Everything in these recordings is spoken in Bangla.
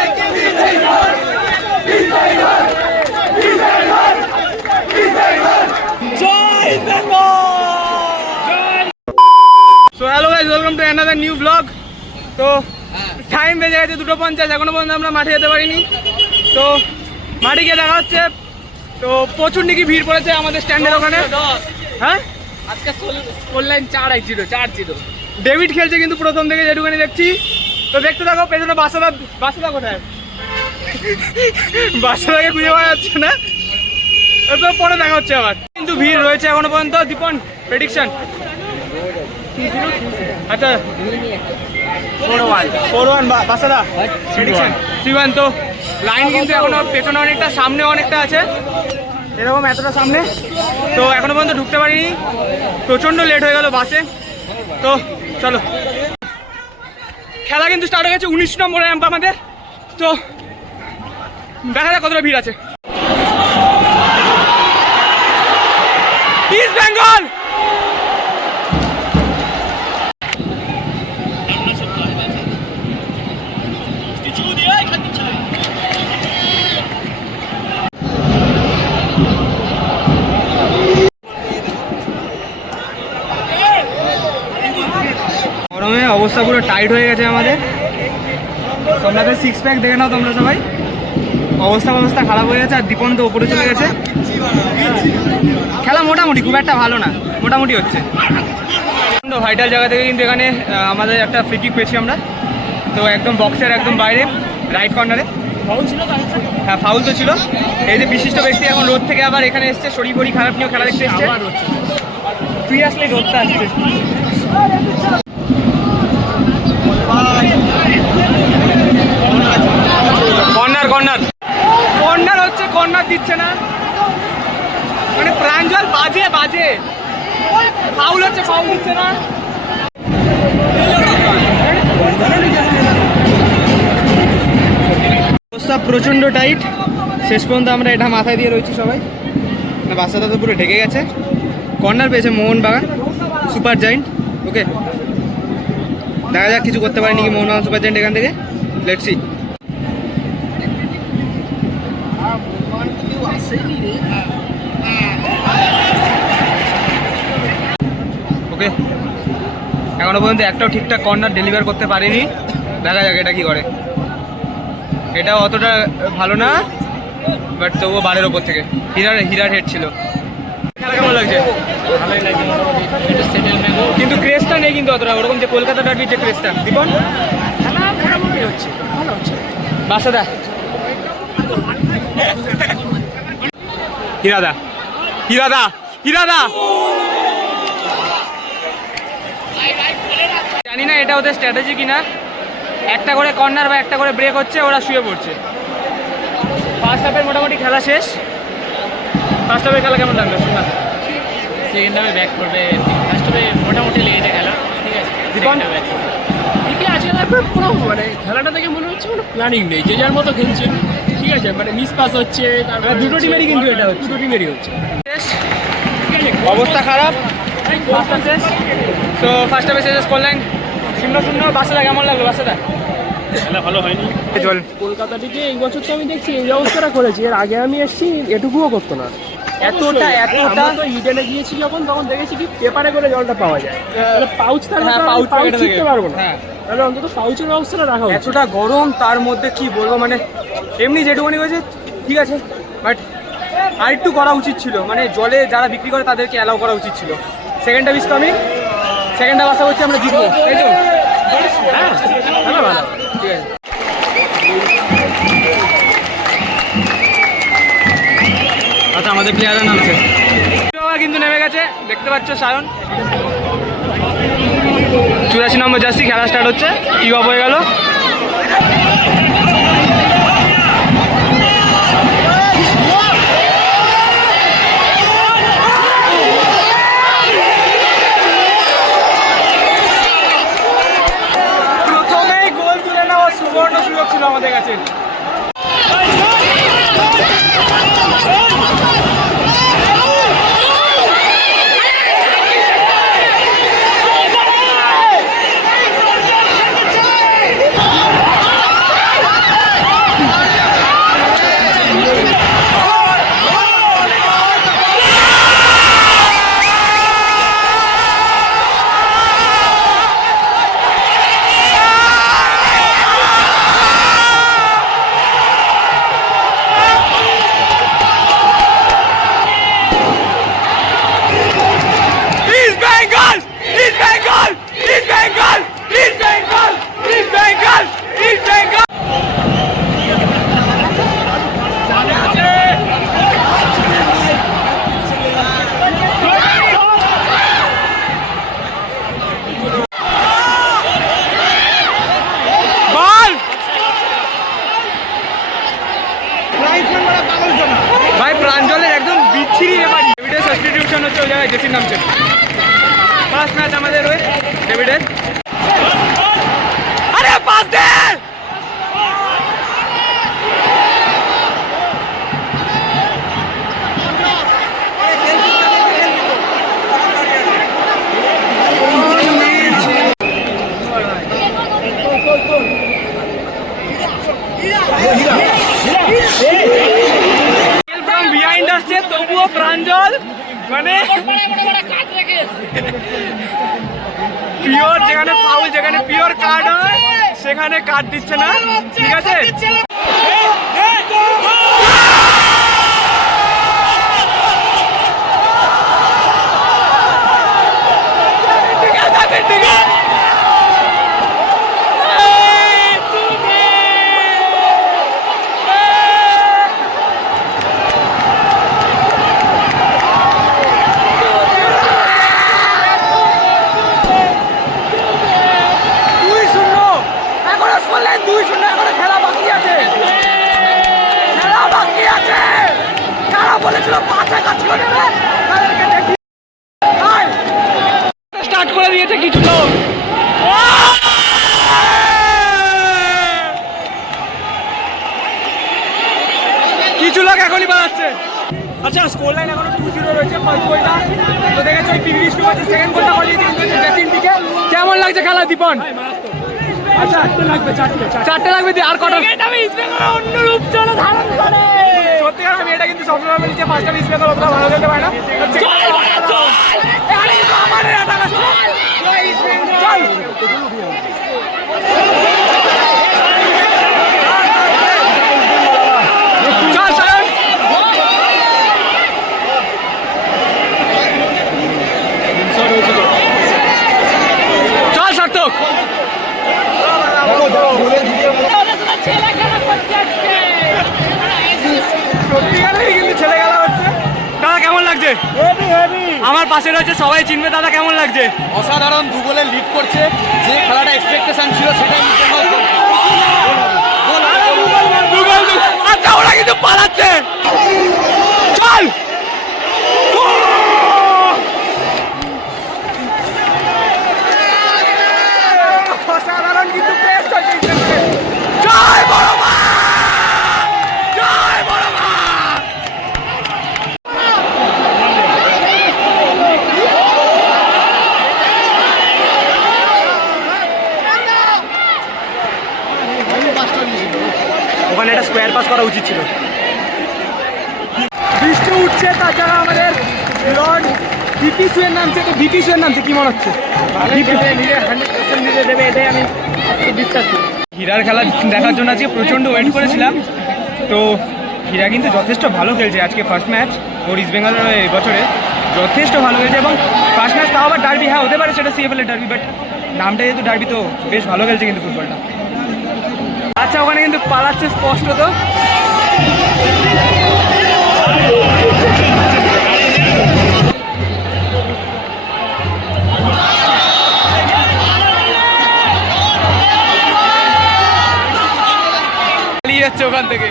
So hello guys, welcome to another new vlog. তো টাইম বেজে গেছে 2:50, এখনো পর্যন্ত আমরা মাঠে যেতে পারিনি। তো মাঠে গিয়ে দেখা হচ্ছে। তো প্রচুর নাকি ভিড় পড়েছে আমাদের স্ট্যান্ডের ওখানে। হ্যাঁ, আজকে স্কোর লাইন 4-0। ডেভিড খেলছে কিন্তু প্রথম থেকে যেটুখানি দেখছি। তো দেখতে থাকো, পেছনে বাসাদা কোথায়? বাসাদাকে খুঁজে পাওয়া যাচ্ছে না। তো পরে দেখা হচ্ছে আবার। কিন্তু ভিড় রয়েছে এখনো পর্যন্ত। দীপন, প্রেডিকশন? আচ্ছা 4-1 বাসাদা প্রেডিকশন 3-1। তো লাইন কিন্তু এখনো পেছনে অনেকটা, সামনে অনেকটা আছে, এরকম এতটা সামনে। তো এখনো পর্যন্ত ঢুকতে পারিনি, প্রচণ্ড লেট হয়ে গেল বাসে। তো চলো, খেলা কিন্তু স্টার্ট হয়ে গেছে। 19 নম্বরে র্যাম্প আমাদের। তো দেখা যাক কতটা ভিড় আছে। ইস্ট বেঙ্গল গরমে অবস্থা পুরো টাইট হয়ে গেছে আমাদের। তোমরা 6 প্যাক দেখে নাও তোমরা সবাই। অবস্থা খারাপ হয়ে গেছে। আর দীপন তো ওপরে চলে গেছে। খেলা মোটামুটি, খুব একটা ভালো না, মোটামুটি হচ্ছে। ভাইটাল জায়গা থেকে কিন্তু এখানে আমাদের একটা ফ্রি কিক পেয়েছি আমরা। তো একদম বক্সের একদম বাইরে রাইট কর্নারে। হ্যাঁ, ফাউল তো ছিল। এই যে বিশিষ্ট ব্যক্তি এখন রোদ থেকে আবার এখানে এসছে, শরীর ফরি খারাপ নিয়েও খেলা দেখতে এসছে। তুই আসলে রোদটা আসছে। কর্নার হচ্ছে, কর্নার দিচ্ছে না, মানে প্রাঞ্জল বাজে ফাউল হচ্ছে, ফাউল দিচ্ছে না। অবস্থা প্রচণ্ড টাইট। শেষ পর্যন্ত আমরা এটা মাথায় দিয়ে রয়েছি সবাই। বাচ্চাটা তো পুরো ঢেকে গেছে। কর্নার পেয়েছে মোহনবাগান সুপার জায়েন্ট। ওকে, দেখা যাক কিছু করতে পারেনি কি মোহনবাগান সুপার জায়েন্ট এখান থেকে। Let's see. ওকে, এখনো পর্যন্ত একটাও ঠিকঠাক কর্নার ডেলিভার করতে পারেনি। দেখা যাক এটা কি করে। এটাও অতটা ভালো না, বাট তবুও বারের ওপর থেকে। হিরার হেড ছিল। খেলা কেমন লাগছে? ভালোই লাগছে, কিন্তু ক্রেজটা নেই কিন্তু অতটা, ওরকম যে কলকাতা ডার্বির যে ক্রেজটা। দীপন, খেলা মোটামুটি হচ্ছে, ভালো হচ্ছে। বাসাদা, হিরাদা জানি না এটা ওদের স্ট্র্যাটেজি কিনা। একটা করে কর্নার বা একটা করে ব্রেক হচ্ছে, ওরা শুয়ে পড়ছে। ফার্স্ট হাফের মোটামুটি খেলা শেষ। ফার্স্ট হাফের খেলা কেমন লাগলো? শোনা, সেকেন্ড হাফে ব্যাক করবে। ফার্স্ট হাফে মোটামুটি লেগেছে খেলা, ঠিক আছে। ঠিকই আছে, কোনো মানে খেলাটা থেকে মনে হচ্ছে কোনো প্ল্যানিং নেই, যে যার মতো খেলছে, ঠিক আছে। মানে মিস পাস হচ্ছে, তারপরে দুটো টিমেরই কিন্তু এটা হচ্ছে, দুটো টিমেরই হচ্ছে। অবস্থা খারাপ। ফার্স্ট হাফ শেষ। তো ফার্স্ট হাফে শেষ, স্কোর লাইন 0-0। বাসাদা কেমন লাগলো? বাসাদা খেলা ভালো হয়নি। চল, কলকাতা থেকে এই বছর তো আমি দেখছি এই অবস্থাটা করেছি। এর আগে আমি এসেছি, এটুকুও করতো না। এতটা আমরা তো ইডেনে গিয়েছি যখন, তখন দেখেছি কি পেপারে করে জলটা পাওয়া যায়। তাহলে পাউচ থাকলে পাউচ শিখতে পারবো না। তাহলে অন্তত পাউচের ব্যবস্থাটা রাখা উচিত। এতটা গরম, তার মধ্যে কি বলবো, মানে এমনি যেটুকুনি হয়েছে ঠিক আছে, বাট আর একটু করা উচিত ছিল। মানে জলে যারা বিক্রি করে তাদেরকে অ্যালাউ করা উচিত ছিল। Second half is coming. Second half আশা করছি আমরা জিতবো, তাই তো? হ্যাঁ, ভালো, ঠিক আছে। আচ্ছা, আমাদের প্লেয়াররা নামছে কিন্তু, নেমে গেছে দেখতে পাচ্ছ। সায়ন 84 নম্বর জার্সি। খেলা স্টার্ট হচ্ছে। কি অফ হয়ে গেল। প্রথমেই গোল তুলে নেওয়া সুবর্ণ সুযোগ ছিল আমাদের কাছে। জায়গায় জেসির নামছে। ফার্স্ট ম্যাচ আমাদের ওই ডেভিডের। আরে পাস দে! বিহাইন্ড আসছে তবুও প্রাঞ্জল মানে পিওর, যেখানে ফাউল, যেখানে পিওর কার্ড হয় সেখানে কার্ড দিচ্ছে না। ঠিক আছে, স্টার্ট করে দিয়েছে কিছু লোক। কিছু লোক এখনই বাড়াচ্ছে। আচ্ছা, স্কোর লাইন এখনো 2-0 রয়েছে। ফার্স্ট গোলটা তো দেখেছো, ওই পিভি স্টু আছে। সেকেন্ড গোলটা করে দিয়েছে জেসিন দিকে। কেমন লাগছে খেলা দীপন? আচ্ছা, চারটে লাগবে। আর কটা? অন্য রূপ চলে ধারণ করে। সত্যি আমি এটা কিন্তু সবসময় বলি যে ফার্স্ট ইস্ট বেঙ্গল অতটা ভালো খেলতে পারে না। চল সার্থক, সত্যিকারেই কিন্তু ছেলে খেলা হচ্ছে। দাদা কেমন লাগছে? আমার পাশে রয়েছে, সবাই চিনবে। দাদা কেমন লাগছে? অসাধারণ, 2 গোলে লিড করছে। যে খেলাটা এক্সপেকটেশন ছিল সেটাই আচ্ছা, ওরা কিন্তু পালাচ্ছে। চল অসাধারণ কিন্তু বেস্ট হয়েছে। জয় বড় মা, জয় বড় মা। ওখানে একটা স্কোয়ার পাস করা উচিত ছিল। বৃষ্টি উঠছে, তাছাড়া আমাদের লর্ড ভিপি সুয়ের নামছে। তো ভিপি সুয়ের নামছে, কি মনে হচ্ছে? দেবে, এটাই আমি বিশ্বাস করি। হীরার খেলা দেখার জন্য আজকে প্রচণ্ড ওয়েট করেছিলাম। তো হীরা কিন্তু যথেষ্ট ভালো খেলছে। আজকে ফার্স্ট ম্যাচ ওর ইস্ট বেঙ্গলের বছরে যথেষ্ট ভালো খেলছে। এবং ফার্স্ট ম্যাচ তাও আবার ডার্বি, হ্যাঁ হতে পারে সেটা সিএফএল এর ডার্বি, বাট নামটা যেহেতু ডার্বি তো বেশ ভালো খেলছে কিন্তু ফুটবলটা। আচ্ছা, ওখানে কিন্তু পালাচ্ছে স্পষ্টত। পালিয়ে যাচ্ছে ওখান থেকে।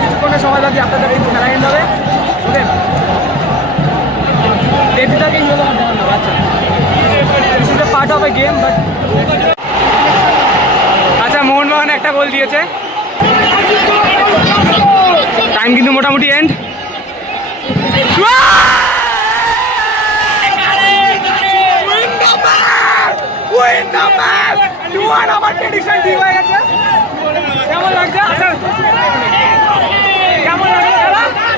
কিছুক্ষণের সময় বাকি, আপনাদের কিন্তু খেলা এন্ড হবে। Part of A game, but আচ্ছা, মোহনবাগান একটা গোল দিয়েছে। টাইম কিন্তু মোটামুটি এন্ড। আমার প্রেডিকশন ঠিক হয়ে গেছে। কেমন লাগছে? কেমন লাগছে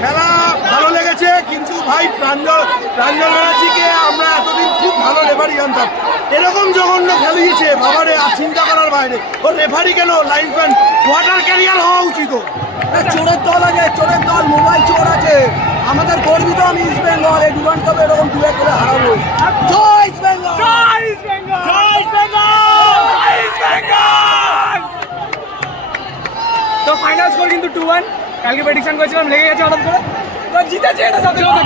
খেলা? ভালো লেগেছে, কিন্তু ভাই প্রাঞ্জল ব্যানার্জিকে আমরা এতদিন খুব ভালো রেফারি জানতাম। এরকম জঘন্য খেলিয়েছে বাবারে, আর চিন্তা করার বাইরে। ও রেফারি কেন, লাইনম্যান ওয়াটার ক্যারিয়ার হওয়া উচিত। চোরের দল আছে, চোরের দল, মোবাইল চোর আছে। আমাদের গর্বিত আমি ইস্ট বেঙ্গল, এই ডুরান্ড কাপে এরকম 2-1 করে হারাবো। জয় ইস্ট বেঙ্গল, জয় ইস্ট বেঙ্গল, জয় ইস্ট বেঙ্গল, জয় ইস্ট বেঙ্গল। তো ফাইনাল স্কোর কিন্তু 2-1। কালকে প্রেডিকশন করেছিলাম, লেগে গেছে হঠাৎ করে, তো জিতেছে। এটা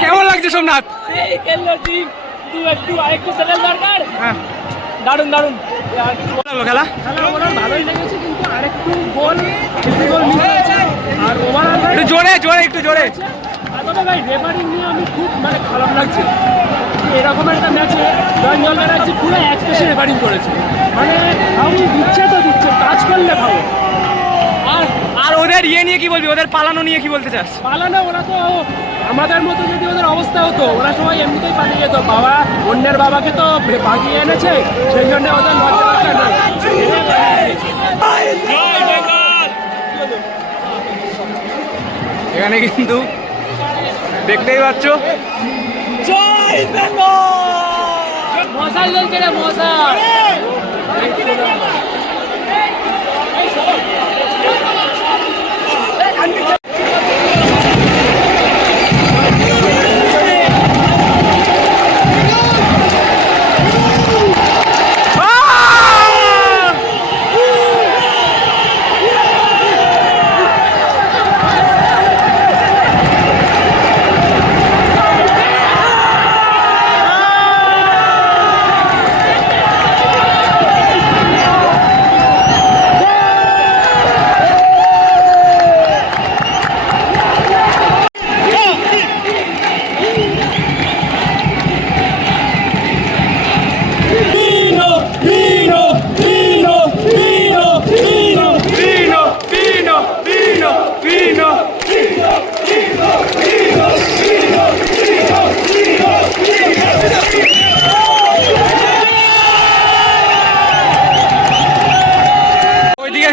কেমন লাগছে সোমনাথ? এই খেললো টিম 2-2, আরেকটু সেটেল দরকার। হ্যাঁ, দারুণ দারুণ লাগলো খেলা? খেলা ওভারঅল ভালোই লেগেছে, কিন্তু আরেকটু গোল মিস হয়েছে। আর ওভারঅল একটু জোরে একটু জোরে। তবে ভাই রেফারিং নিয়ে আমি খুব খারাপ লাগছে। এরকম একটা ম্যাচে রঞ্জন ব্যানার্জি পুরো এক পেশে রেফারিং করেছে, ফাউল দিচ্ছে তো দিচ্ছে, টাচ করলে ফাউল। আর ওদের নিয়ে কি বলবি, ওদের পালানো নিয়ে কি বলতে চাস? পালানো, ওরা তো আমাদের মতো যদি ওদের অবস্থা হতো, ওরা সবাই এমনিতেই পালিয়ে যেত। বাবা অন্যের বাবাকে তো ভাগিয়ে এনেছে, সেই জন্য ওদের লজ্জা নেই। এখানে কিন্তু দেখতেই পাচ্ছ মশাল জ্বলছে রে, মশাল।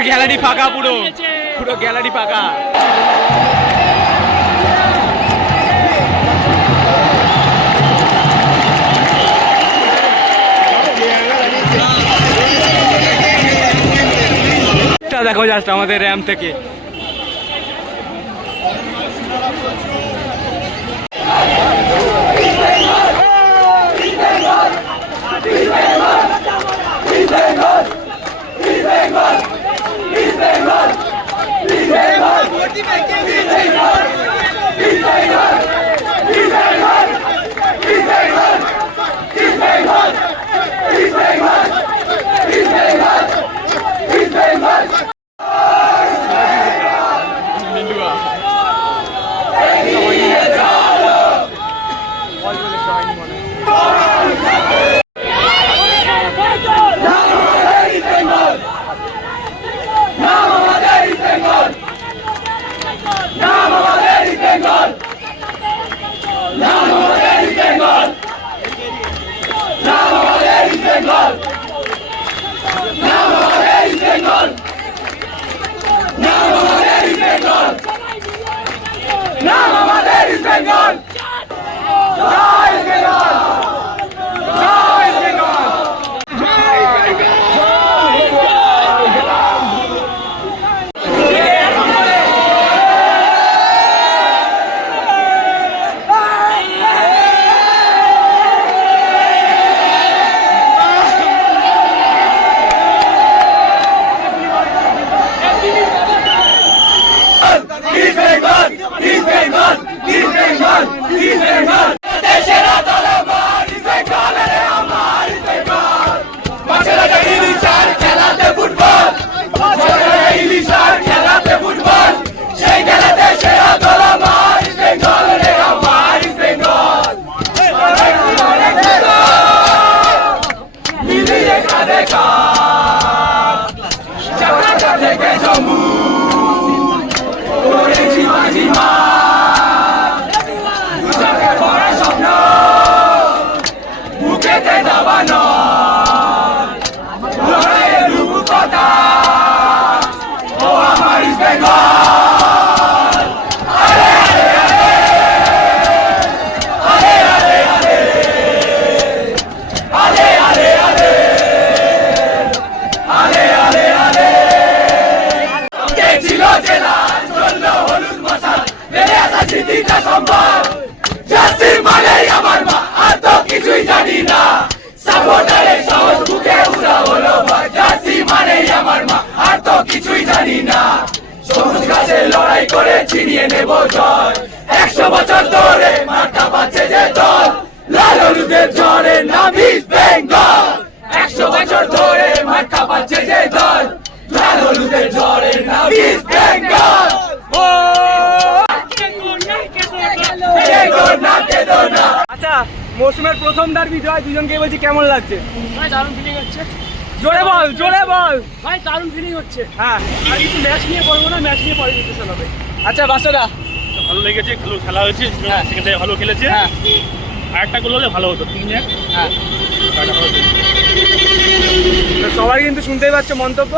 গ্যালারি ফাঁকা, পুরো গ্যালারি ফাঁকা। দেখো জাস্ট আমাদের র্যাম থেকে লড়াই করে ছিনিয়ে নেব জয় 100 বছর ধরে মাথা পাচ্ছে যে দল লাল হলুদের ঝড়ে নাম ইস্ট বেঙ্গল 100 বছর মাঠ কাঁপাচ্ছে যে দল লাল হলুদের ঝড়ের নাম ইস্ট বেঙ্গল আচ্ছা মৌসুমের প্রথম ডার্বি জয়, দুজনকে বলছি কেমন লাগছে? ভাই দারুণ ফিলিং হচ্ছে, জোরে বল, জোরে বল। ভাই দারুণ ফিলিং হচ্ছে। হ্যাঁ আর কিছু ম্যাচ নিয়ে বলবো না, ম্যাচ নিয়ে পরে ডিসকাশন হবে। আচ্ছা বাসুদা। ভালো লেগেছে, খেলা হয়েছে, সেখানে ভালো খেলেছে। হ্যাঁ আর একটা গোল হলে ভালো হতো, 3-1। হ্যাঁ তো সবাই কিন্তু শুনতেই পাচ্ছ মন্তব্য।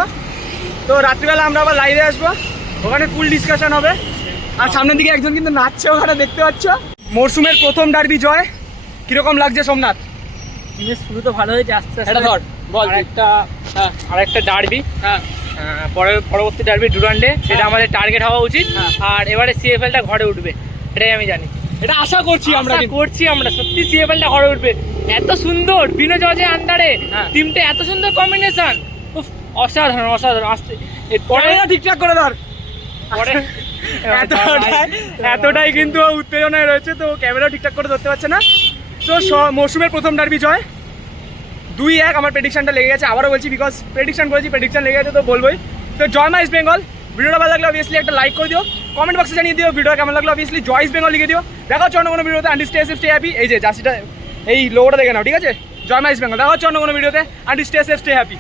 তো রাত্রিবেলা আমরা আবার লাইভে আসবো, ওখানে ফুল ডিসকাশন হবে। আর সামনের দিকে একজন কিন্তু নাচছে ওখানে দেখতে পাচ্ছ। মরসুমের প্রথম ডার্বি জয়, কিরকম লাগছে সোমনাথ? টিমের শুরু তো ভালো হয়েছে, আস্তে এটা ধর বল। আর একটা ডার্বি, হ্যাঁ পরবর্তী ডার্বি ডুরান্ডে, সেটা হ্যাঁ। আমাদের টার্গেট হওয়া উচিত। হ্যাঁ। আর এবারে সিএফএলটা ঘরে উঠবে, এটাই আমি জানি। এটা আশা করছি আমরা আশা কিন্তু। করছি আমরা, সত্যি সিএফএলটা ঘরে উঠবে। এত সুন্দর বিনো জজের আন্ডারে হ্যাঁ। টিমটা, এত সুন্দর কম্বিনেশন, অসাধারণ অসাধারণ। আসতে এরপরে পরে ঠিকঠাক করে ধর। পরে এতটাই কিন্তু উত্তেজনায় রয়েছে, তো ক্যামেরাও ঠিকঠাক করে ধরতে পারছে না। তো মৌসুমের প্রথম ডার্বি জয় 2-1। আমার প্রেডিকশনটা লেগে গেছে, আবারও বলছি, বিকজ প্রেডিকশন করেছি, প্রেডিকশন লেগে গেছে তো বলবোই। তো জয় মা ইস্ট বেঙ্গল। ভিডিওটা ভালো লাগলে অবভিয়াসলি একটা লাইক করে দিও, কমেন্ট বক্সে জানিয়ে দিও ভিডিওটা কেমন লাগলো। অবভিয়াসলি জয় ইস্ট বেঙ্গল লিখে দিও। দেখা হচ্ছে অন্য কোনো ভিডিওতে। And stay safe, stay happy. এই যে জার্সিটা, এই লোগোটা দেখে নাও, ঠিক আছে? জয় মা ইস্ট বেঙ্গল। দেখা হচ্ছে অন্য কোনো ভিডিওতে। And stay safe, stay happy.